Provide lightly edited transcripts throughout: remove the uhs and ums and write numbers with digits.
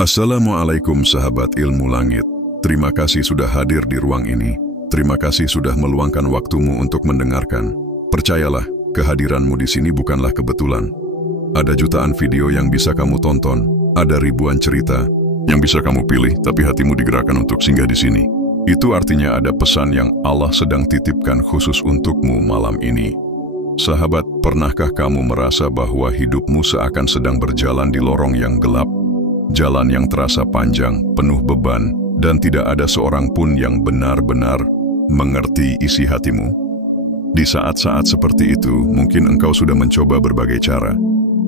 Assalamualaikum sahabat ilmu langit. Terima kasih sudah hadir di ruang ini. Terima kasih sudah meluangkan waktumu untuk mendengarkan. Percayalah, kehadiranmu di sini bukanlah kebetulan. Ada jutaan video yang bisa kamu tonton, ada ribuan cerita yang bisa kamu pilih, tapi hatimu digerakkan untuk singgah di sini. Itu artinya ada pesan yang Allah sedang titipkan khusus untukmu malam ini. Sahabat, pernahkah kamu merasa bahwa hidupmu seakan sedang berjalan di lorong yang gelap? Jalan yang terasa panjang, penuh beban, dan tidak ada seorang pun yang benar-benar mengerti isi hatimu? Di saat-saat seperti itu, mungkin engkau sudah mencoba berbagai cara.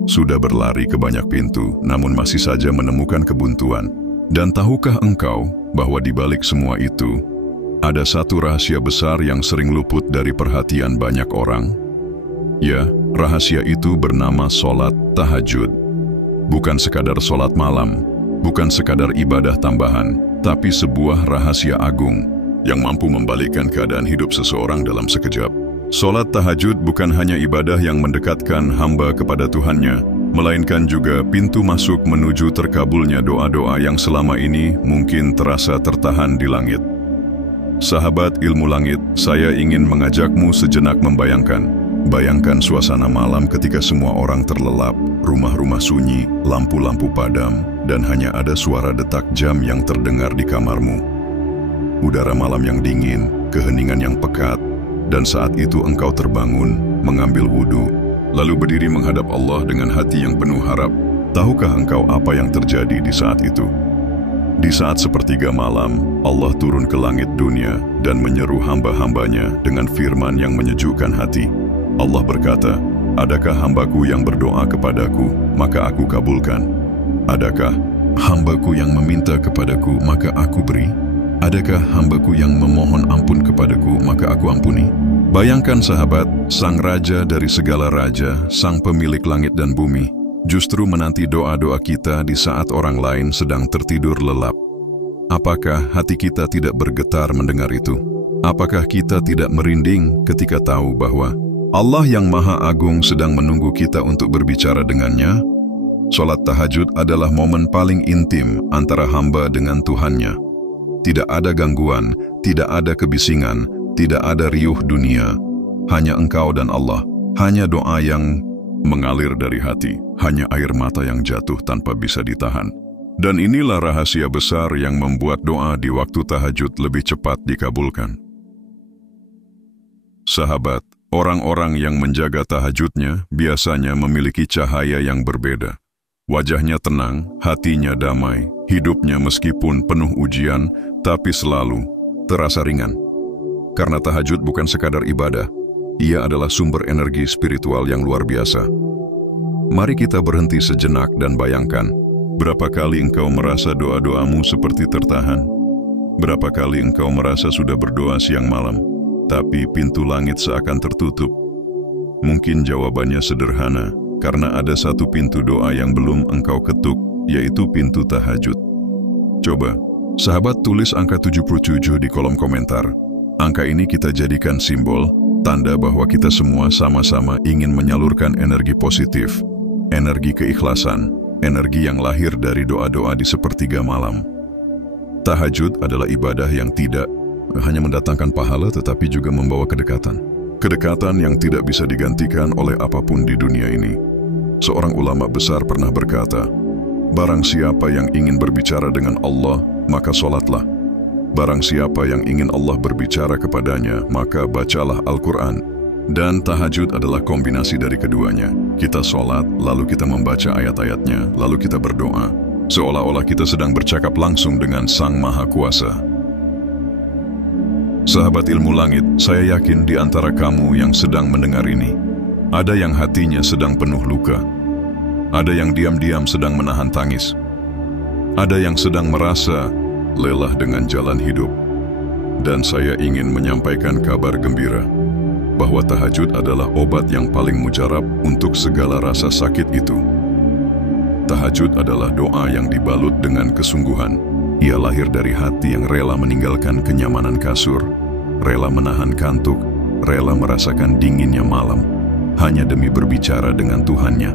Sudah berlari ke banyak pintu, namun masih saja menemukan kebuntuan. Dan tahukah engkau bahwa di balik semua itu, ada satu rahasia besar yang sering luput dari perhatian banyak orang? Ya, rahasia itu bernama sholat tahajud. Bukan sekadar sholat malam, bukan sekadar ibadah tambahan, tapi sebuah rahasia agung yang mampu membalikkan keadaan hidup seseorang dalam sekejap. Sholat tahajud bukan hanya ibadah yang mendekatkan hamba kepada Tuhannya, melainkan juga pintu masuk menuju terkabulnya doa-doa yang selama ini mungkin terasa tertahan di langit. Sahabat ilmu langit, saya ingin mengajakmu sejenak membayangkan. Bayangkan suasana malam ketika semua orang terlelap, rumah-rumah sunyi, lampu-lampu padam, dan hanya ada suara detak jam yang terdengar di kamarmu. Udara malam yang dingin, keheningan yang pekat, dan saat itu engkau terbangun, mengambil wudhu, lalu berdiri menghadap Allah dengan hati yang penuh harap. Tahukah engkau apa yang terjadi di saat itu? Di saat sepertiga malam, Allah turun ke langit dunia dan menyeru hamba-hambanya dengan firman yang menyejukkan hati. Allah berkata, adakah hambaku yang berdoa kepadaku, maka aku kabulkan? Adakah hambaku yang meminta kepadaku, maka aku beri? Adakah hambaku yang memohon ampun kepadaku, maka aku ampuni? Bayangkan sahabat, sang raja dari segala raja, sang pemilik langit dan bumi, justru menanti doa-doa kita di saat orang lain sedang tertidur lelap. Apakah hati kita tidak bergetar mendengar itu? Apakah kita tidak merinding ketika tahu bahwa Allah yang Maha Agung sedang menunggu kita untuk berbicara dengannya? Sholat tahajud adalah momen paling intim antara hamba dengan Tuhannya. Tidak ada gangguan, tidak ada kebisingan, tidak ada riuh dunia. Hanya engkau dan Allah, hanya doa yang mengalir dari hati, hanya air mata yang jatuh tanpa bisa ditahan. Dan inilah rahasia besar yang membuat doa di waktu tahajud lebih cepat dikabulkan. Sahabat, orang-orang yang menjaga tahajudnya biasanya memiliki cahaya yang berbeda. Wajahnya tenang, hatinya damai, hidupnya meskipun penuh ujian, tapi selalu terasa ringan. Karena tahajud bukan sekadar ibadah, ia adalah sumber energi spiritual yang luar biasa. Mari kita berhenti sejenak dan bayangkan, berapa kali engkau merasa doa-doamu seperti tertahan? Berapa kali engkau merasa sudah berdoa siang malam, tapi pintu langit seakan tertutup? Mungkin jawabannya sederhana, karena ada satu pintu doa yang belum engkau ketuk, yaitu pintu tahajud. Coba, sahabat tulis angka 77 di kolom komentar. Angka ini kita jadikan simbol, tanda bahwa kita semua sama-sama ingin menyalurkan energi positif, energi keikhlasan, energi yang lahir dari doa-doa di sepertiga malam. Tahajud adalah ibadah yang tidak hanya mendatangkan pahala tetapi juga membawa kedekatan. Kedekatan yang tidak bisa digantikan oleh apapun di dunia ini. Seorang ulama besar pernah berkata, barang siapa yang ingin berbicara dengan Allah, maka sholatlah. Barang siapa yang ingin Allah berbicara kepadanya, maka bacalah Al-Quran. Dan tahajud adalah kombinasi dari keduanya. Kita sholat, lalu kita membaca ayat-ayatnya, lalu kita berdoa. Seolah-olah kita sedang bercakap langsung dengan Sang Maha Kuasa. Sahabat ilmu langit, saya yakin di antara kamu yang sedang mendengar ini, ada yang hatinya sedang penuh luka. Ada yang diam-diam sedang menahan tangis. Ada yang sedang merasa lelah dengan jalan hidup. Dan saya ingin menyampaikan kabar gembira, bahwa tahajud adalah obat yang paling mujarab untuk segala rasa sakit itu. Tahajud adalah doa yang dibalut dengan kesungguhan. Ia lahir dari hati yang rela meninggalkan kenyamanan kasur, rela menahan kantuk, rela merasakan dinginnya malam, hanya demi berbicara dengan Tuhannya.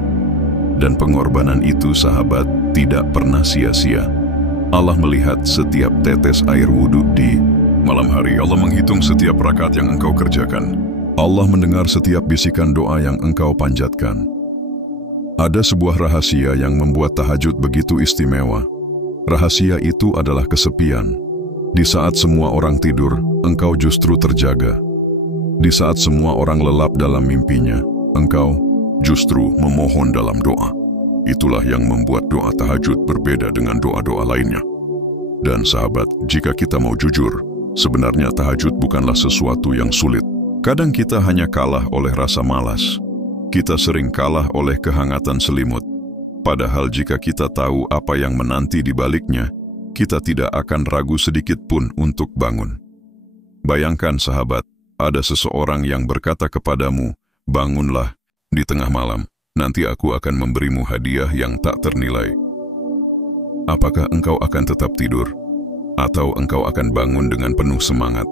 Dan pengorbanan itu, sahabat, tidak pernah sia-sia. Allah melihat setiap tetes air wudhu di malam hari. Allah menghitung setiap rakaat yang engkau kerjakan. Allah mendengar setiap bisikan doa yang engkau panjatkan. Ada sebuah rahasia yang membuat tahajud begitu istimewa. Rahasia itu adalah kesepian. Di saat semua orang tidur, engkau justru terjaga. Di saat semua orang lelap dalam mimpinya, engkau justru memohon dalam doa. Itulah yang membuat doa tahajud berbeda dengan doa-doa lainnya. Dan sahabat, jika kita mau jujur, sebenarnya tahajud bukanlah sesuatu yang sulit. Kadang kita hanya kalah oleh rasa malas. Kita sering kalah oleh kehangatan selimut. Padahal jika kita tahu apa yang menanti di baliknya, kita tidak akan ragu sedikit pun untuk bangun. Bayangkan sahabat, ada seseorang yang berkata kepadamu, bangunlah di tengah malam, nanti aku akan memberimu hadiah yang tak ternilai. Apakah engkau akan tetap tidur? Atau engkau akan bangun dengan penuh semangat?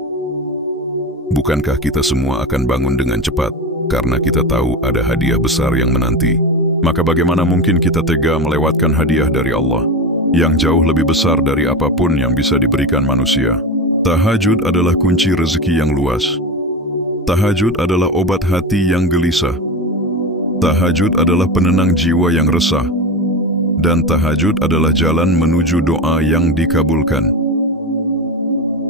Bukankah kita semua akan bangun dengan cepat, karena kita tahu ada hadiah besar yang menanti? Maka bagaimana mungkin kita tega melewatkan hadiah dari Allah, yang jauh lebih besar dari apapun yang bisa diberikan manusia? Tahajud adalah kunci rezeki yang luas. Tahajud adalah obat hati yang gelisah. Tahajud adalah penenang jiwa yang resah. Dan tahajud adalah jalan menuju doa yang dikabulkan.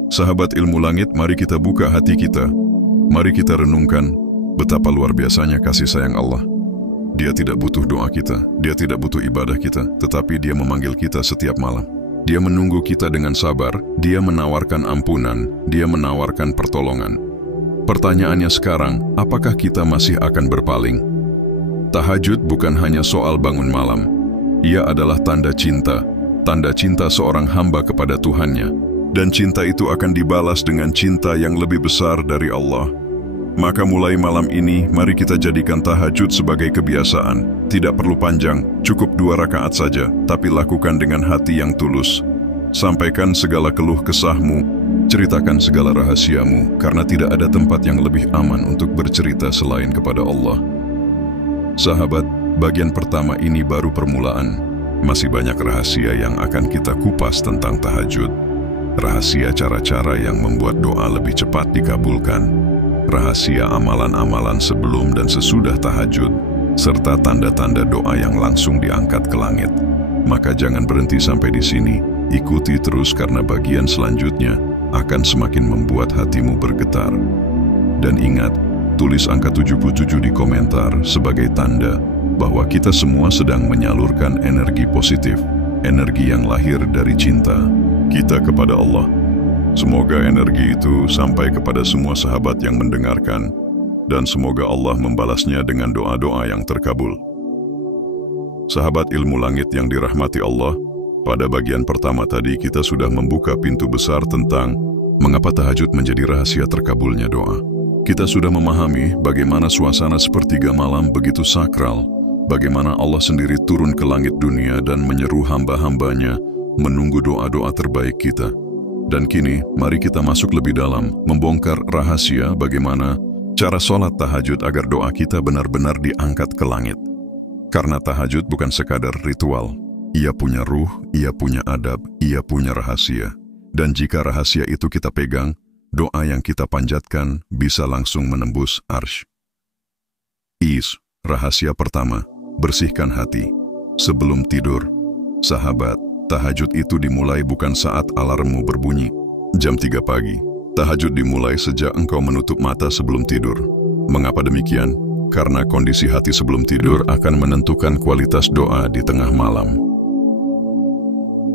Sahabat ilmu langit, mari kita buka hati kita. Mari kita renungkan betapa luar biasanya kasih sayang Allah. Dia tidak butuh doa kita, Dia tidak butuh ibadah kita, tetapi Dia memanggil kita setiap malam. Dia menunggu kita dengan sabar, Dia menawarkan ampunan, Dia menawarkan pertolongan. Pertanyaannya sekarang, apakah kita masih akan berpaling? Tahajud bukan hanya soal bangun malam. Ia adalah tanda cinta seorang hamba kepada Tuhannya. Dan cinta itu akan dibalas dengan cinta yang lebih besar dari Allah. Maka mulai malam ini, mari kita jadikan tahajud sebagai kebiasaan. Tidak perlu panjang, cukup 2 rakaat saja, tapi lakukan dengan hati yang tulus. Sampaikan segala keluh kesahmu, ceritakan segala rahasiamu, karena tidak ada tempat yang lebih aman untuk bercerita selain kepada Allah. Sahabat, bagian pertama ini baru permulaan. Masih banyak rahasia yang akan kita kupas tentang tahajud. Rahasia cara-cara yang membuat doa lebih cepat dikabulkan. Rahasia amalan-amalan sebelum dan sesudah tahajud, serta tanda-tanda doa yang langsung diangkat ke langit. Maka jangan berhenti sampai di sini. Ikuti terus karena bagian selanjutnya akan semakin membuat hatimu bergetar. Dan ingat, tulis angka 77 di komentar sebagai tanda bahwa kita semua sedang menyalurkan energi positif, energi yang lahir dari cinta kita kepada Allah. Semoga energi itu sampai kepada semua sahabat yang mendengarkan, dan semoga Allah membalasnya dengan doa-doa yang terkabul. Sahabat ilmu langit yang dirahmati Allah, pada bagian pertama tadi kita sudah membuka pintu besar tentang mengapa tahajud menjadi rahasia terkabulnya doa. Kita sudah memahami bagaimana suasana sepertiga malam begitu sakral, bagaimana Allah sendiri turun ke langit dunia dan menyeru hamba-hambanya menunggu doa-doa terbaik kita. Dan kini, mari kita masuk lebih dalam, membongkar rahasia bagaimana cara sholat tahajud agar doa kita benar-benar diangkat ke langit. Karena tahajud bukan sekadar ritual. Ia punya ruh, ia punya adab, ia punya rahasia. Dan jika rahasia itu kita pegang, doa yang kita panjatkan bisa langsung menembus arsy. Rahasia pertama, bersihkan hati. Sebelum tidur, sahabat, tahajud itu dimulai bukan saat alarmmu berbunyi. Jam 3 pagi, tahajud dimulai sejak engkau menutup mata sebelum tidur. Mengapa demikian? Karena kondisi hati sebelum tidur akan menentukan kualitas doa di tengah malam.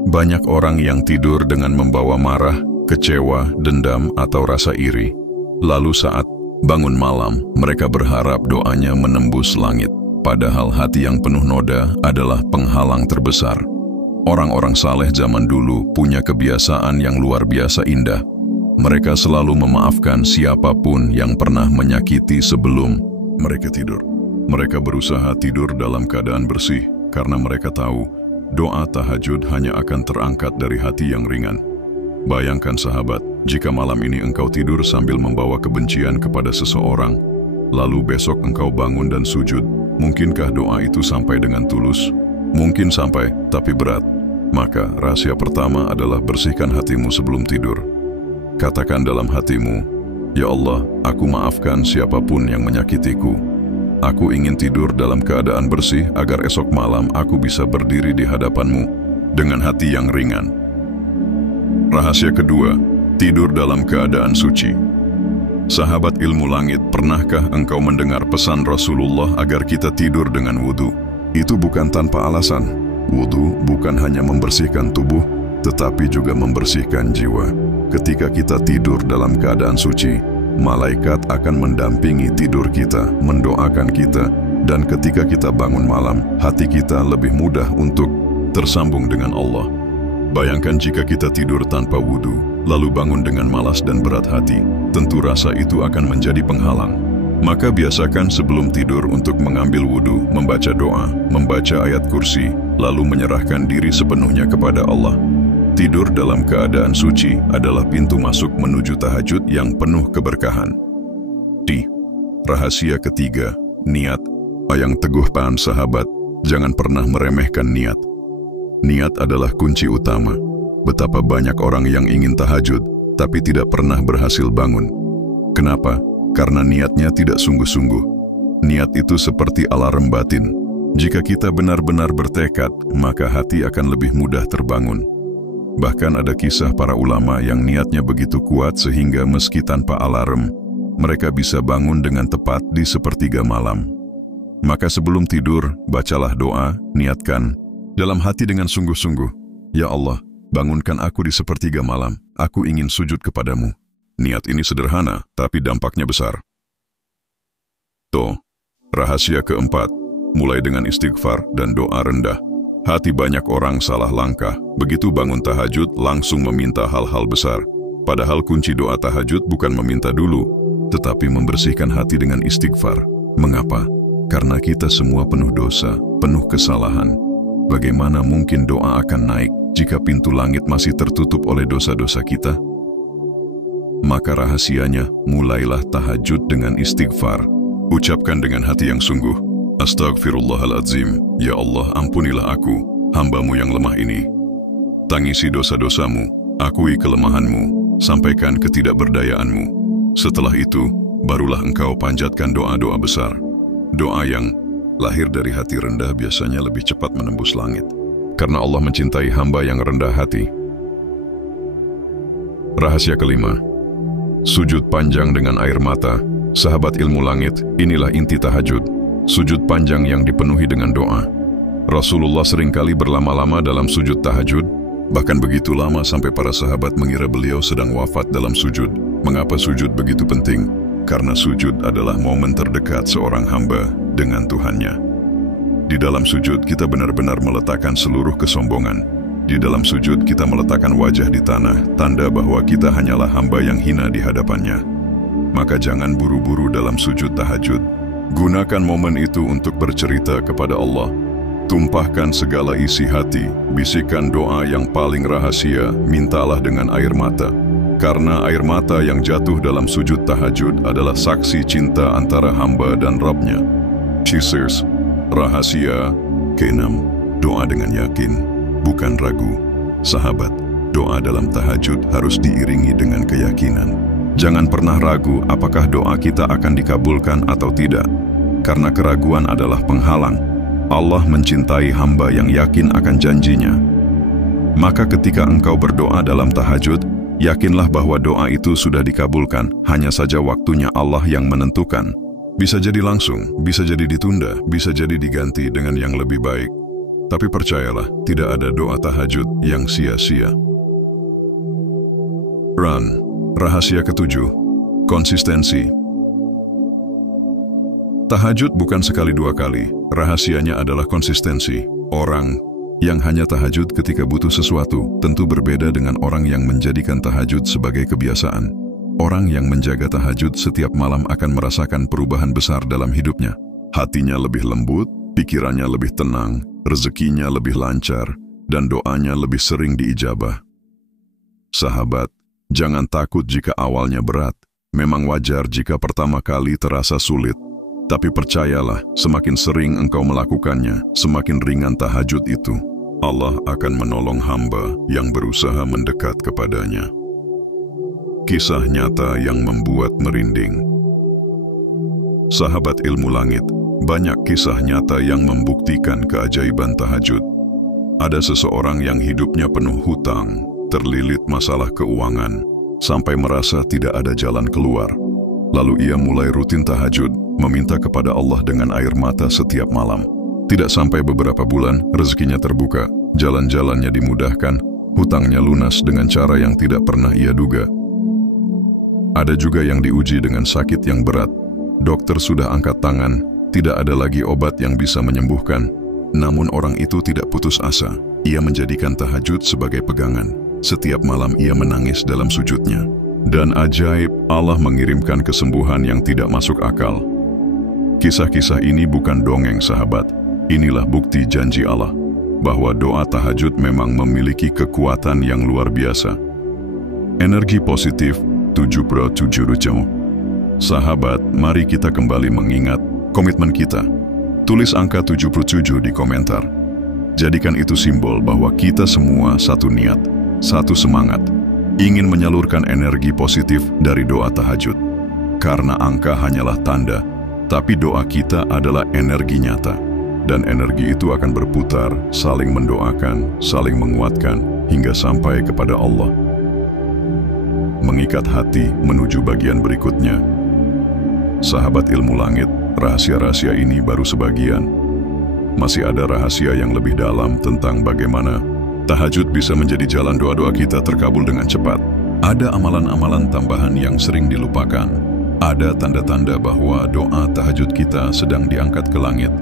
Banyak orang yang tidur dengan membawa marah, kecewa, dendam, atau rasa iri. Lalu saat bangun malam, mereka berharap doanya menembus langit. Padahal hati yang penuh noda adalah penghalang terbesar. Orang-orang saleh zaman dulu punya kebiasaan yang luar biasa indah. Mereka selalu memaafkan siapapun yang pernah menyakiti sebelum mereka tidur. Mereka berusaha tidur dalam keadaan bersih, karena mereka tahu doa tahajud hanya akan terangkat dari hati yang ringan. Bayangkan sahabat, jika malam ini engkau tidur sambil membawa kebencian kepada seseorang, lalu besok engkau bangun dan sujud, Mungkinkah doa itu sampai dengan tulus? Mungkin sampai, tapi berat. Maka rahasia pertama adalah bersihkan hatimu sebelum tidur. Katakan dalam hatimu, "Ya Allah, aku maafkan siapapun yang menyakitiku. Aku ingin tidur dalam keadaan bersih agar esok malam aku bisa berdiri di hadapanmu dengan hati yang ringan." Rahasia kedua, tidur dalam keadaan suci. Sahabat ilmu langit, pernahkah engkau mendengar pesan Rasulullah agar kita tidur dengan wudu? Itu bukan tanpa alasan. Wudu bukan hanya membersihkan tubuh, tetapi juga membersihkan jiwa. Ketika kita tidur dalam keadaan suci, malaikat akan mendampingi tidur kita, mendoakan kita, dan ketika kita bangun malam, hati kita lebih mudah untuk tersambung dengan Allah. Bayangkan jika kita tidur tanpa wudu, lalu bangun dengan malas dan berat hati, tentu rasa itu akan menjadi penghalang. Maka biasakan sebelum tidur untuk mengambil wudu, membaca doa, membaca ayat kursi, lalu menyerahkan diri sepenuhnya kepada Allah. Tidur dalam keadaan suci adalah pintu masuk menuju tahajud yang penuh keberkahan. Rahasia ketiga, niat. Yang teguh paham sahabat, jangan pernah meremehkan niat. Niat adalah kunci utama. Betapa banyak orang yang ingin tahajud, tapi tidak pernah berhasil bangun. Kenapa? Karena niatnya tidak sungguh-sungguh. Niat itu seperti alarm batin. Jika kita benar-benar bertekad, maka hati akan lebih mudah terbangun. Bahkan ada kisah para ulama yang niatnya begitu kuat sehingga meski tanpa alarm, mereka bisa bangun dengan tepat di sepertiga malam. Maka sebelum tidur, bacalah doa, niatkan dalam hati dengan sungguh-sungguh, "Ya Allah, bangunkan aku di sepertiga malam, aku ingin sujud kepadamu." Niat ini sederhana, tapi dampaknya besar. Rahasia keempat, mulai dengan istighfar dan doa rendah. Hati banyak orang salah langkah, begitu bangun tahajud langsung meminta hal-hal besar. Padahal kunci doa tahajud bukan meminta dulu, tetapi membersihkan hati dengan istighfar. Mengapa? Karena kita semua penuh dosa, penuh kesalahan. Bagaimana mungkin doa akan naik jika pintu langit masih tertutup oleh dosa-dosa kita? Maka rahasianya, mulailah tahajud dengan istighfar. Ucapkan dengan hati yang sungguh, "Astaghfirullahaladzim, ya Allah ampunilah aku, hambamu yang lemah ini. Tangisi dosa-dosamu, akui kelemahanmu, sampaikan ketidakberdayaanmu. Setelah itu, barulah engkau panjatkan doa-doa besar." Doa yang lahir dari hati rendah biasanya lebih cepat menembus langit, karena Allah mencintai hamba yang rendah hati. Rahasia kelima, sujud panjang dengan air mata. Sahabat ilmu langit, inilah inti tahajud. Sujud panjang yang dipenuhi dengan doa. Rasulullah seringkali berlama-lama dalam sujud tahajud, bahkan begitu lama sampai para sahabat mengira beliau sedang wafat dalam sujud. Mengapa sujud begitu penting? Karena sujud adalah momen terdekat seorang hamba dengan Tuhannya. Di dalam sujud kita benar-benar meletakkan seluruh kesombongan. Di dalam sujud kita meletakkan wajah di tanah, tanda bahwa kita hanyalah hamba yang hina di hadapannya. Maka jangan buru-buru dalam sujud tahajud. Gunakan momen itu untuk bercerita kepada Allah. Tumpahkan segala isi hati, bisikan doa yang paling rahasia, mintalah dengan air mata. Karena air mata yang jatuh dalam sujud tahajud adalah saksi cinta antara hamba dan Rabb-Nya. Cheers. Rahasia keenam, doa dengan yakin, bukan ragu. Sahabat, doa dalam tahajud harus diiringi dengan keyakinan. Jangan pernah ragu apakah doa kita akan dikabulkan atau tidak, karena keraguan adalah penghalang. Allah mencintai hamba yang yakin akan janjinya. Maka ketika engkau berdoa dalam tahajud, yakinlah bahwa doa itu sudah dikabulkan, hanya saja waktunya Allah yang menentukan. Bisa jadi langsung, bisa jadi ditunda, bisa jadi diganti dengan yang lebih baik. Tapi percayalah, tidak ada doa tahajud yang sia-sia. Rahasia ketujuh, konsistensi. Tahajud bukan sekali dua kali, rahasianya adalah konsistensi. Orang yang hanya tahajud ketika butuh sesuatu tentu berbeda dengan orang yang menjadikan tahajud sebagai kebiasaan. Orang yang menjaga tahajud setiap malam akan merasakan perubahan besar dalam hidupnya. Hatinya lebih lembut, pikirannya lebih tenang, rezekinya lebih lancar, dan doanya lebih sering diijabah. Sahabat, jangan takut jika awalnya berat. Memang wajar jika pertama kali terasa sulit. Tapi percayalah, semakin sering engkau melakukannya, semakin ringan tahajud itu. Allah akan menolong hamba yang berusaha mendekat kepadanya. Kisah nyata yang membuat merinding. Sahabat ilmu langit, banyak kisah nyata yang membuktikan keajaiban tahajud. Ada seseorang yang hidupnya penuh hutang, terlilit masalah keuangan, sampai merasa tidak ada jalan keluar. Lalu ia mulai rutin tahajud, meminta kepada Allah dengan air mata setiap malam. Tidak sampai beberapa bulan, rezekinya terbuka, jalan-jalannya dimudahkan, hutangnya lunas dengan cara yang tidak pernah ia duga. Ada juga yang diuji dengan sakit yang berat. Dokter sudah angkat tangan, tidak ada lagi obat yang bisa menyembuhkan. Namun orang itu tidak putus asa. Ia menjadikan tahajud sebagai pegangan. Setiap malam ia menangis dalam sujudnya. Dan ajaib, Allah mengirimkan kesembuhan yang tidak masuk akal. Kisah-kisah ini bukan dongeng sahabat. Inilah bukti janji Allah bahwa doa tahajud memang memiliki kekuatan yang luar biasa. Energi positif 77. Sahabat, mari kita kembali mengingat komitmen kita. Tulis angka 77 di komentar. Jadikan itu simbol bahwa kita semua satu niat, satu semangat, ingin menyalurkan energi positif dari doa tahajud. Karena angka hanyalah tanda, tapi doa kita adalah energi nyata. Dan energi itu akan berputar, saling mendoakan, saling menguatkan, hingga sampai kepada Allah. Mengikat hati menuju bagian berikutnya. Sahabat ilmu langit, rahasia-rahasia ini baru sebagian. Masih ada rahasia yang lebih dalam tentang bagaimana tahajud bisa menjadi jalan doa-doa kita terkabul dengan cepat. Ada amalan-amalan tambahan yang sering dilupakan. Ada tanda-tanda bahwa doa tahajud kita sedang diangkat ke langit.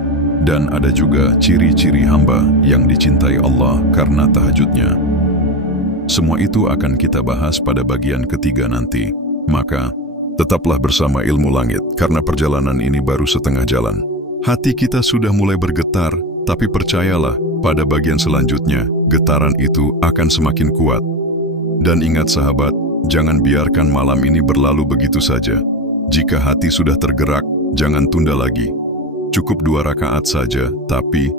Dan ada juga ciri-ciri hamba yang dicintai Allah karena tahajudnya. Semua itu akan kita bahas pada bagian ketiga nanti. Maka, tetaplah bersama ilmu langit karena perjalanan ini baru setengah jalan. Hati kita sudah mulai bergetar, tapi percayalah, pada bagian selanjutnya, getaran itu akan semakin kuat. Dan ingat sahabat, jangan biarkan malam ini berlalu begitu saja. Jika hati sudah tergerak, jangan tunda lagi. Cukup 2 rakaat saja, tapi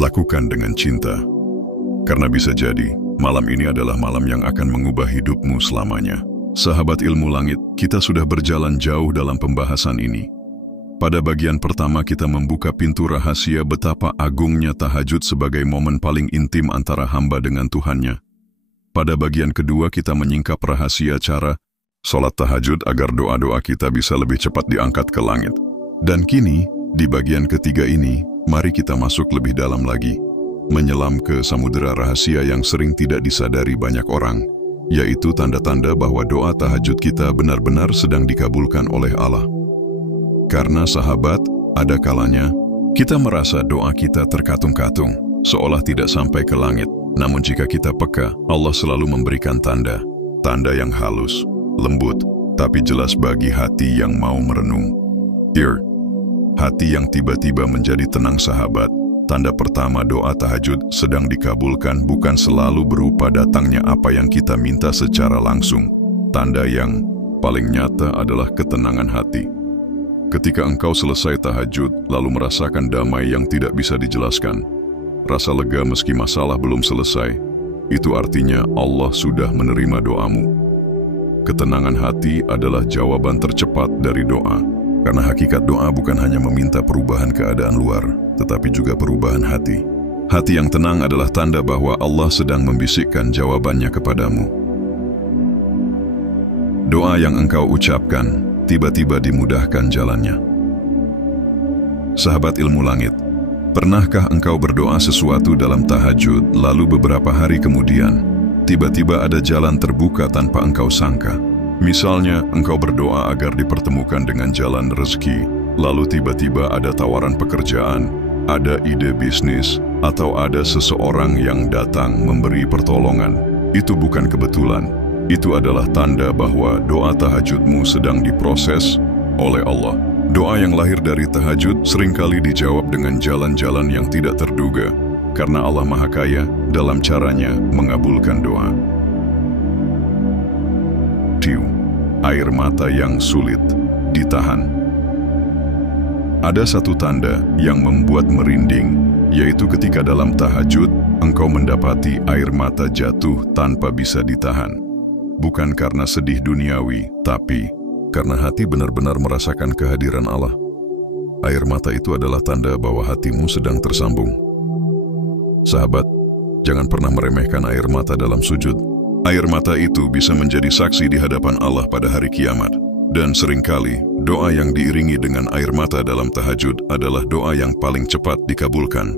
lakukan dengan cinta. Karena bisa jadi, malam ini adalah malam yang akan mengubah hidupmu selamanya. Sahabat ilmu langit, kita sudah berjalan jauh dalam pembahasan ini. Pada bagian pertama kita membuka pintu rahasia betapa agungnya tahajud sebagai momen paling intim antara hamba dengan Tuhannya. Pada bagian kedua kita menyingkap rahasia cara sholat tahajud agar doa-doa kita bisa lebih cepat diangkat ke langit. Dan kini, di bagian ketiga ini, mari kita masuk lebih dalam lagi, menyelam ke samudera rahasia yang sering tidak disadari banyak orang, yaitu tanda-tanda bahwa doa tahajud kita benar-benar sedang dikabulkan oleh Allah. Karena sahabat, ada kalanya kita merasa doa kita terkatung-katung, seolah tidak sampai ke langit. Namun jika kita peka, Allah selalu memberikan tanda yang halus, lembut, tapi jelas bagi hati yang mau merenung. Here, hati yang tiba-tiba menjadi tenang sahabat. Tanda pertama doa tahajud sedang dikabulkan bukan selalu berupa datangnya apa yang kita minta secara langsung. Tanda yang paling nyata adalah ketenangan hati. Ketika engkau selesai tahajud, lalu merasakan damai yang tidak bisa dijelaskan, rasa lega meski masalah belum selesai, itu artinya Allah sudah menerima doamu. Ketenangan hati adalah jawaban tercepat dari doa. Karena hakikat doa bukan hanya meminta perubahan keadaan luar, tetapi juga perubahan hati. Hati yang tenang adalah tanda bahwa Allah sedang membisikkan jawabannya kepadamu. Doa yang engkau ucapkan tiba-tiba dimudahkan jalannya. Sahabat ilmu langit, pernahkah engkau berdoa sesuatu dalam tahajud, lalu beberapa hari kemudian, tiba-tiba ada jalan terbuka tanpa engkau sangka? Misalnya, engkau berdoa agar dipertemukan dengan jalan rezeki, lalu tiba-tiba ada tawaran pekerjaan, ada ide bisnis, atau ada seseorang yang datang memberi pertolongan. Itu bukan kebetulan. Itu adalah tanda bahwa doa tahajudmu sedang diproses oleh Allah. Doa yang lahir dari tahajud seringkali dijawab dengan jalan-jalan yang tidak terduga, karena Allah Maha Kaya dalam caranya mengabulkan doa. Air mata yang sulit ditahan. Ada satu tanda yang membuat merinding, yaitu ketika dalam tahajud, engkau mendapati air mata jatuh tanpa bisa ditahan. Bukan karena sedih duniawi, tapi karena hati benar-benar merasakan kehadiran Allah. Air mata itu adalah tanda bahwa hatimu sedang tersambung. Sahabat, jangan pernah meremehkan air mata dalam sujud. Air mata itu bisa menjadi saksi di hadapan Allah pada hari kiamat. Dan seringkali, doa yang diiringi dengan air mata dalam tahajud adalah doa yang paling cepat dikabulkan.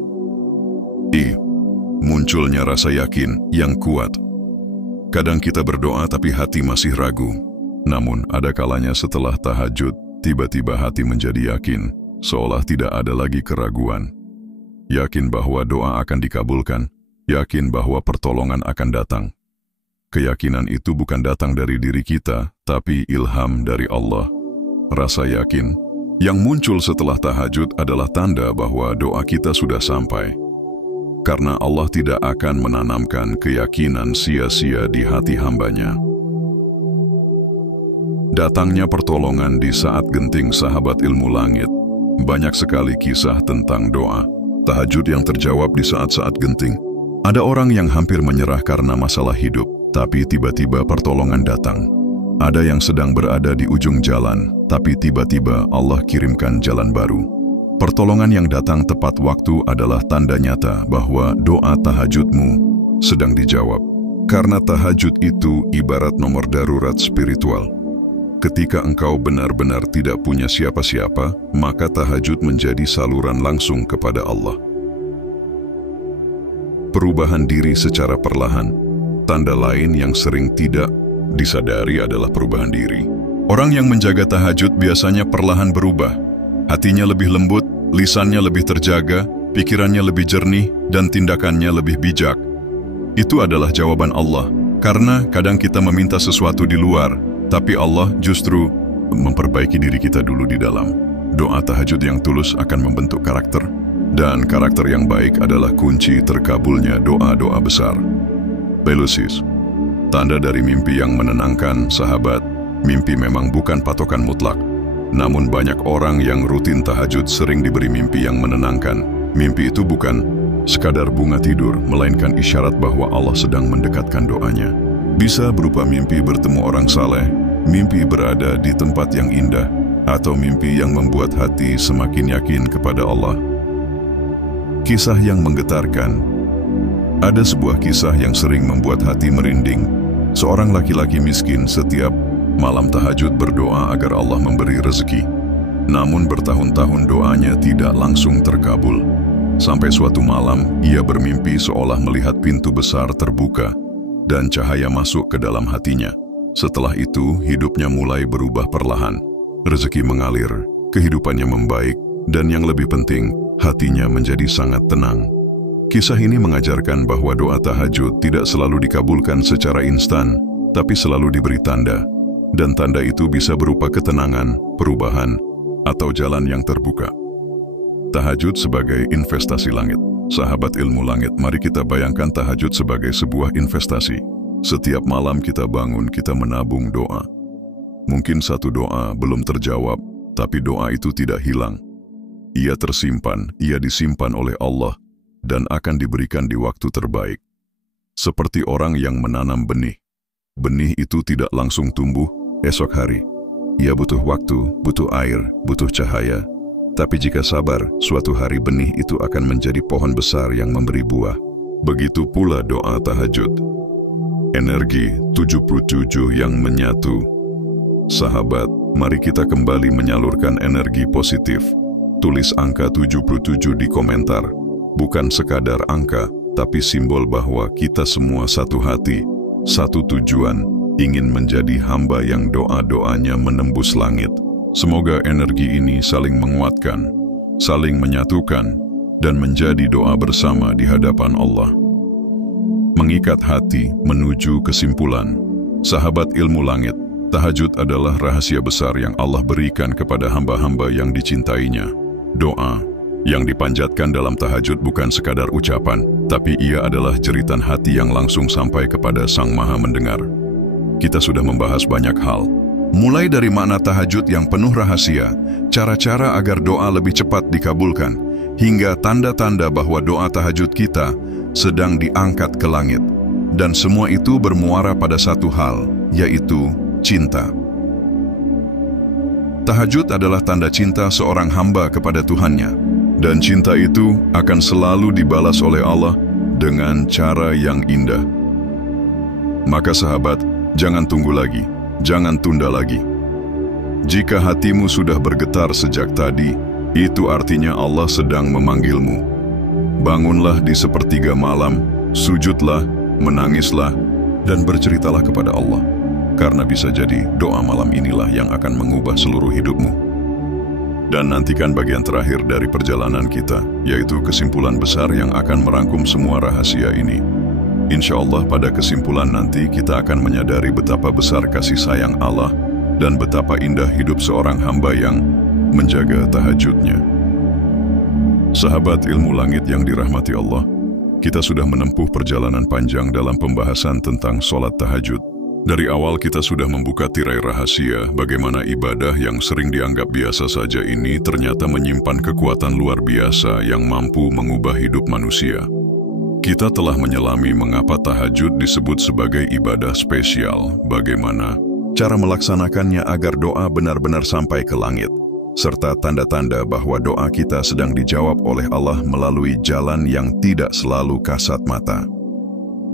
Munculnya rasa yakin yang kuat. Kadang kita berdoa tapi hati masih ragu. Namun ada kalanya setelah tahajud, tiba-tiba hati menjadi yakin, seolah tidak ada lagi keraguan. Yakin bahwa doa akan dikabulkan, yakin bahwa pertolongan akan datang. Keyakinan itu bukan datang dari diri kita, tapi ilham dari Allah. Rasa yakin yang muncul setelah tahajud adalah tanda bahwa doa kita sudah sampai. Karena Allah tidak akan menanamkan keyakinan sia-sia di hati hambanya. Datangnya pertolongan di saat genting sahabat ilmu langit. Banyak sekali kisah tentang doa tahajud yang terjawab di saat-saat genting. Ada orang yang hampir menyerah karena masalah hidup, tapi tiba-tiba pertolongan datang. Ada yang sedang berada di ujung jalan, tapi tiba-tiba Allah kirimkan jalan baru. Pertolongan yang datang tepat waktu adalah tanda nyata bahwa doa tahajudmu sedang dijawab. Karena tahajud itu ibarat nomor darurat spiritual. Ketika engkau benar-benar tidak punya siapa-siapa, maka tahajud menjadi saluran langsung kepada Allah. Perubahan diri secara perlahan. Tanda lain yang sering tidak disadari adalah perubahan diri. Orang yang menjaga tahajud biasanya perlahan berubah. Hatinya lebih lembut, lisannya lebih terjaga, pikirannya lebih jernih, dan tindakannya lebih bijak. Itu adalah jawaban Allah. Karena kadang kita meminta sesuatu di luar, tapi Allah justru memperbaiki diri kita dulu di dalam. Doa tahajud yang tulus akan membentuk karakter. Dan karakter yang baik adalah kunci terkabulnya doa-doa besar. Pelusis. Tanda dari mimpi yang menenangkan, sahabat. Mimpi memang bukan patokan mutlak. Namun banyak orang yang rutin tahajud sering diberi mimpi yang menenangkan. Mimpi itu bukan sekadar bunga tidur, melainkan isyarat bahwa Allah sedang mendekatkan doanya. Bisa berupa mimpi bertemu orang saleh, mimpi berada di tempat yang indah, atau mimpi yang membuat hati semakin yakin kepada Allah. Kisah yang menggetarkan. Ada sebuah kisah yang sering membuat hati merinding. Seorang laki-laki miskin setiap malam tahajud berdoa agar Allah memberi rezeki. Namun bertahun-tahun doanya tidak langsung terkabul. Sampai suatu malam, ia bermimpi seolah melihat pintu besar terbuka dan cahaya masuk ke dalam hatinya. Setelah itu, hidupnya mulai berubah perlahan. Rezeki mengalir, kehidupannya membaik, dan yang lebih penting, hatinya menjadi sangat tenang. Kisah ini mengajarkan bahwa doa tahajud tidak selalu dikabulkan secara instan, tapi selalu diberi tanda. Dan tanda itu bisa berupa ketenangan, perubahan, atau jalan yang terbuka. Tahajud sebagai investasi langit. Sahabat ilmu langit, mari kita bayangkan tahajud sebagai sebuah investasi. Setiap malam kita bangun, kita menabung doa. Mungkin satu doa belum terjawab, tapi doa itu tidak hilang. Ia tersimpan, ia disimpan oleh Allah, dan akan diberikan di waktu terbaik. Seperti orang yang menanam benih. Benih itu tidak langsung tumbuh esok hari. Ia butuh waktu, butuh air, butuh cahaya. Tapi jika sabar, suatu hari benih itu akan menjadi pohon besar yang memberi buah. Begitu pula doa tahajud. Energi 77 yang menyatu. Sahabat, mari kita kembali menyalurkan energi positif. Tulis angka 77 di komentar. Bukan sekadar angka, tapi simbol bahwa kita semua satu hati, satu tujuan, ingin menjadi hamba yang doa-doanya menembus langit. Semoga energi ini saling menguatkan, saling menyatukan, dan menjadi doa bersama di hadapan Allah. Mengikat hati menuju kesimpulan. Sahabat ilmu langit, tahajud adalah rahasia besar yang Allah berikan kepada hamba-hamba yang dicintainya. Doa yang dipanjatkan dalam tahajud bukan sekadar ucapan, tapi ia adalah jeritan hati yang langsung sampai kepada Sang Maha Mendengar. Kita sudah membahas banyak hal, Mulai dari makna tahajud yang penuh rahasia, cara-cara agar doa lebih cepat dikabulkan, hingga tanda-tanda bahwa doa tahajud kita sedang diangkat ke langit. Dan semua itu bermuara pada satu hal, yaitu cinta. Tahajud adalah tanda cinta seorang hamba kepada Tuhannya, dan cinta itu akan selalu dibalas oleh Allah dengan cara yang indah. Maka sahabat, jangan tunggu lagi, jangan tunda lagi. Jika hatimu sudah bergetar sejak tadi, itu artinya Allah sedang memanggilmu. Bangunlah di sepertiga malam, sujudlah, menangislah, dan berceritalah kepada Allah. Karena bisa jadi doa malam inilah yang akan mengubah seluruh hidupmu. Dan nantikan bagian terakhir dari perjalanan kita, yaitu kesimpulan besar yang akan merangkum semua rahasia ini. Insya Allah pada kesimpulan nanti kita akan menyadari betapa besar kasih sayang Allah dan betapa indah hidup seorang hamba yang menjaga tahajudnya. Sahabat ilmu langit yang dirahmati Allah, kita sudah menempuh perjalanan panjang dalam pembahasan tentang sholat tahajud. Dari awal kita sudah membuka tirai rahasia bagaimana ibadah yang sering dianggap biasa saja ini ternyata menyimpan kekuatan luar biasa yang mampu mengubah hidup manusia. Kita telah menyelami mengapa tahajud disebut sebagai ibadah spesial, bagaimana cara melaksanakannya agar doa benar-benar sampai ke langit, serta tanda-tanda bahwa doa kita sedang dijawab oleh Allah melalui jalan yang tidak selalu kasat mata.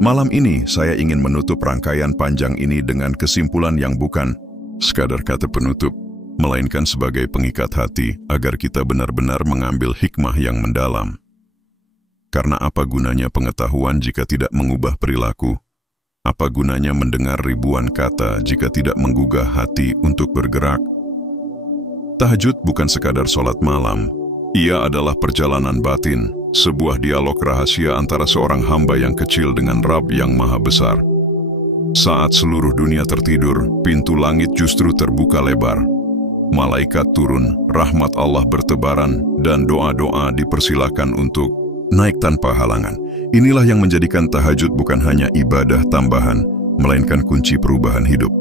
Malam ini saya ingin menutup rangkaian panjang ini dengan kesimpulan yang bukan sekadar kata penutup, melainkan sebagai pengikat hati agar kita benar-benar mengambil hikmah yang mendalam. Karena apa gunanya pengetahuan jika tidak mengubah perilaku? Apa gunanya mendengar ribuan kata jika tidak menggugah hati untuk bergerak? Tahajud bukan sekadar sholat malam, ia adalah perjalanan batin, sebuah dialog rahasia antara seorang hamba yang kecil dengan Rabb yang maha besar. Saat seluruh dunia tertidur, pintu langit justru terbuka lebar. Malaikat turun, rahmat Allah bertebaran, dan doa-doa dipersilakan untuk naik tanpa halangan. Inilah yang menjadikan tahajud bukan hanya ibadah tambahan, melainkan kunci perubahan hidup.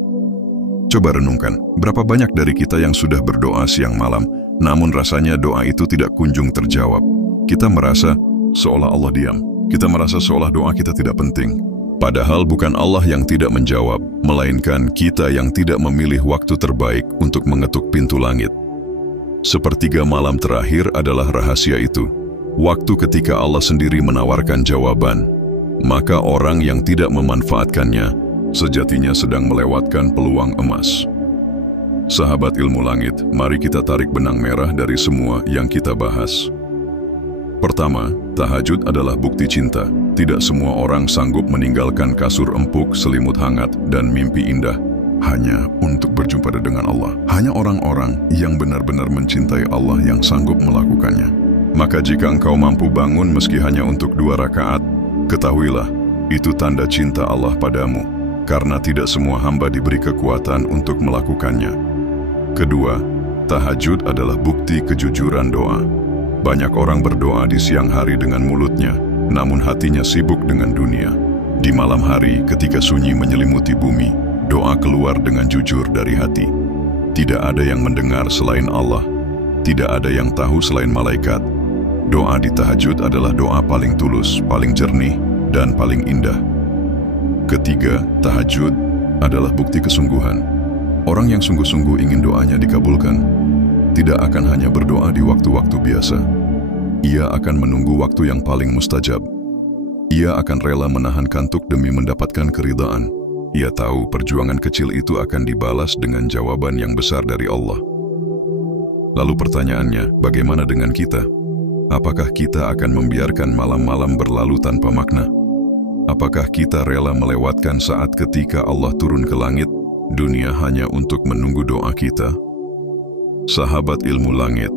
Coba renungkan, berapa banyak dari kita yang sudah berdoa siang malam, namun rasanya doa itu tidak kunjung terjawab. Kita merasa seolah Allah diam. Kita merasa seolah doa kita tidak penting. Padahal bukan Allah yang tidak menjawab, melainkan kita yang tidak memilih waktu terbaik untuk mengetuk pintu langit. Sepertiga malam terakhir adalah rahasia itu. Waktu ketika Allah sendiri menawarkan jawaban. Maka orang yang tidak memanfaatkannya, sejatinya sedang melewatkan peluang emas. Sahabat ilmu langit, mari kita tarik benang merah dari semua yang kita bahas. Pertama, tahajud adalah bukti cinta. Tidak semua orang sanggup meninggalkan kasur empuk, selimut hangat, dan mimpi indah hanya untuk berjumpa dengan Allah. Hanya orang-orang yang benar-benar mencintai Allah yang sanggup melakukannya. Maka jika engkau mampu bangun meski hanya untuk 2 rakaat, ketahuilah, itu tanda cinta Allah padamu, karena tidak semua hamba diberi kekuatan untuk melakukannya. Kedua, tahajud adalah bukti kejujuran doa. Banyak orang berdoa di siang hari dengan mulutnya, namun hatinya sibuk dengan dunia. Di malam hari ketika sunyi menyelimuti bumi, doa keluar dengan jujur dari hati. Tidak ada yang mendengar selain Allah, tidak ada yang tahu selain malaikat. Doa di tahajud adalah doa paling tulus, paling jernih, dan paling indah. Ketiga, tahajud adalah bukti kesungguhan. Orang yang sungguh-sungguh ingin doanya dikabulkan, tidak akan hanya berdoa di waktu-waktu biasa. Ia akan menunggu waktu yang paling mustajab. Ia akan rela menahan kantuk demi mendapatkan keridhaan. Ia tahu perjuangan kecil itu akan dibalas dengan jawaban yang besar dari Allah. Lalu pertanyaannya, bagaimana dengan kita? Apakah kita akan membiarkan malam-malam berlalu tanpa makna? Apakah kita rela melewatkan saat ketika Allah turun ke langit, dunia hanya untuk menunggu doa kita? Sahabat ilmu langit,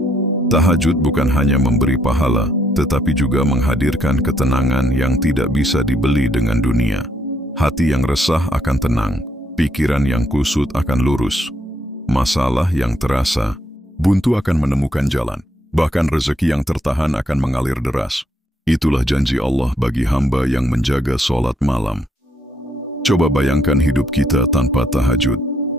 tahajud bukan hanya memberi pahala, tetapi juga menghadirkan ketenangan yang tidak bisa dibeli dengan dunia. Hati yang resah akan tenang, pikiran yang kusut akan lurus. Masalah yang terasa, buntu akan menemukan jalan. Bahkan rezeki yang tertahan akan mengalir deras. Itulah janji Allah bagi hamba yang menjaga sholat malam. Coba bayangkan hidup kita tanpa tahajud.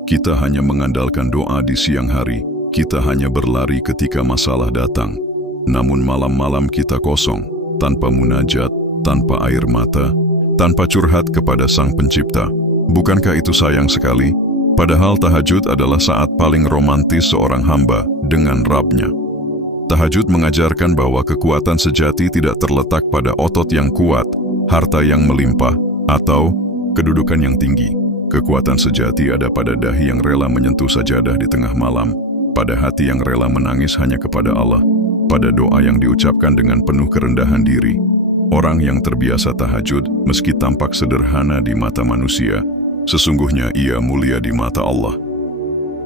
Kita hanya mengandalkan doa di siang hari, kita hanya berlari ketika masalah datang. Namun malam-malam kita kosong, tanpa munajat, tanpa air mata, tanpa curhat kepada Sang Pencipta. Bukankah itu sayang sekali? Padahal tahajud adalah saat paling romantis seorang hamba dengan Rabb-Nya. Tahajud mengajarkan bahwa kekuatan sejati tidak terletak pada otot yang kuat, harta yang melimpah, atau kedudukan yang tinggi. Kekuatan sejati ada pada dahi yang rela menyentuh sajadah di tengah malam, pada hati yang rela menangis hanya kepada Allah, pada doa yang diucapkan dengan penuh kerendahan diri. Orang yang terbiasa tahajud, meski tampak sederhana di mata manusia, sesungguhnya ia mulia di mata Allah.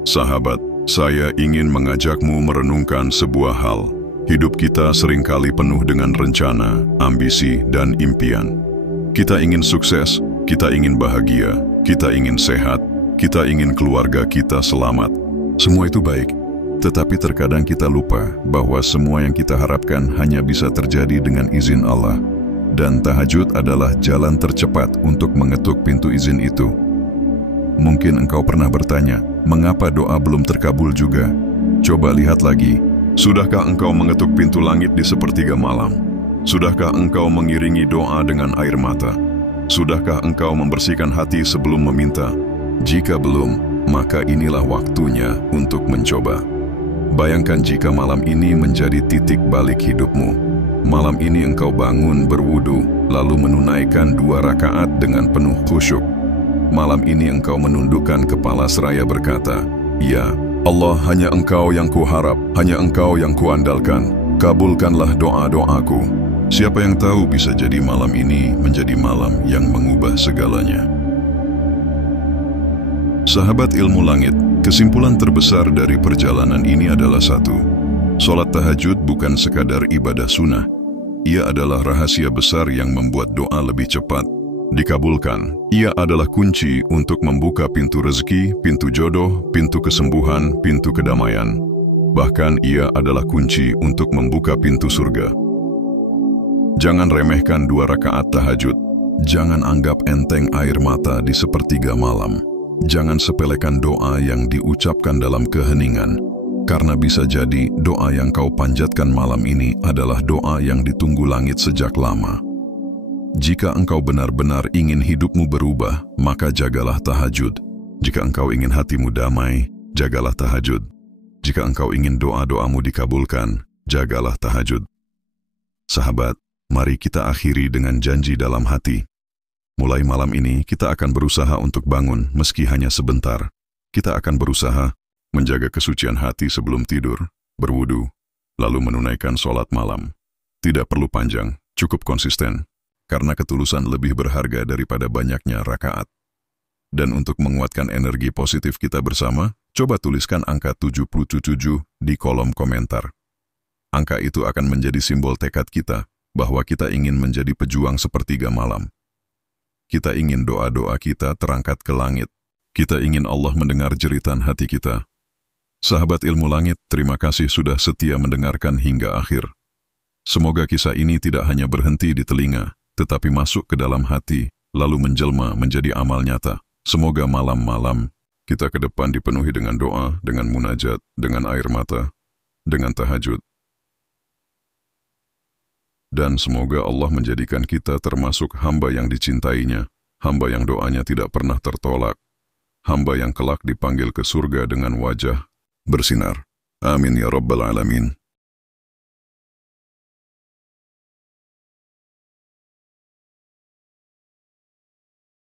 Sahabat, saya ingin mengajakmu merenungkan sebuah hal. Hidup kita seringkali penuh dengan rencana, ambisi, dan impian. Kita ingin sukses, kita ingin bahagia, kita ingin sehat, kita ingin keluarga kita selamat. Semua itu baik, tetapi terkadang kita lupa bahwa semua yang kita harapkan hanya bisa terjadi dengan izin Allah. Dan tahajud adalah jalan tercepat untuk mengetuk pintu izin itu. Mungkin engkau pernah bertanya, mengapa doa belum terkabul juga? Coba lihat lagi, sudahkah engkau mengetuk pintu langit di sepertiga malam? Sudahkah engkau mengiringi doa dengan air mata? Sudahkah engkau membersihkan hati sebelum meminta? Jika belum, maka inilah waktunya untuk mencoba. Bayangkan jika malam ini menjadi titik balik hidupmu. Malam ini engkau bangun berwudu, lalu menunaikan 2 rakaat dengan penuh khusyuk. Malam ini engkau menundukkan kepala seraya berkata, "Ya Allah, hanya Engkau yang kuharap, hanya Engkau yang kuandalkan. Kabulkanlah doa-doaku." Siapa yang tahu bisa jadi malam ini menjadi malam yang mengubah segalanya. Sahabat ilmu langit, kesimpulan terbesar dari perjalanan ini adalah satu. Sholat tahajud bukan sekadar ibadah sunnah. Ia adalah rahasia besar yang membuat doa lebih cepat dikabulkan. Ia adalah kunci untuk membuka pintu rezeki, pintu jodoh, pintu kesembuhan, pintu kedamaian. Bahkan ia adalah kunci untuk membuka pintu surga. Jangan remehkan 2 rakaat tahajud. Jangan anggap enteng air mata di sepertiga malam. Jangan sepelekan doa yang diucapkan dalam keheningan. Karena bisa jadi doa yang kau panjatkan malam ini adalah doa yang ditunggu langit sejak lama. Jika engkau benar-benar ingin hidupmu berubah, maka jagalah tahajud. Jika engkau ingin hatimu damai, jagalah tahajud. Jika engkau ingin doa-doamu dikabulkan, jagalah tahajud. Sahabat, mari kita akhiri dengan janji dalam hati. Mulai malam ini kita akan berusaha untuk bangun meski hanya sebentar. Kita akan berusaha menjaga kesucian hati sebelum tidur, berwudu, lalu menunaikan sholat malam. Tidak perlu panjang, cukup konsisten, karena ketulusan lebih berharga daripada banyaknya rakaat. Dan untuk menguatkan energi positif kita bersama, coba tuliskan angka 77 di kolom komentar. Angka itu akan menjadi simbol tekad kita, bahwa kita ingin menjadi pejuang sepertiga malam. Kita ingin doa-doa kita terangkat ke langit. Kita ingin Allah mendengar jeritan hati kita. Sahabat ilmu langit, terima kasih sudah setia mendengarkan hingga akhir. Semoga kisah ini tidak hanya berhenti di telinga, tetapi masuk ke dalam hati, lalu menjelma menjadi amal nyata. Semoga malam-malam kita ke depan dipenuhi dengan doa, dengan munajat, dengan air mata, dengan tahajud. Dan semoga Allah menjadikan kita termasuk hamba yang dicintainya, hamba yang doanya tidak pernah tertolak, hamba yang kelak dipanggil ke surga dengan wajah bersinar. Amin ya Rabbal Alamin.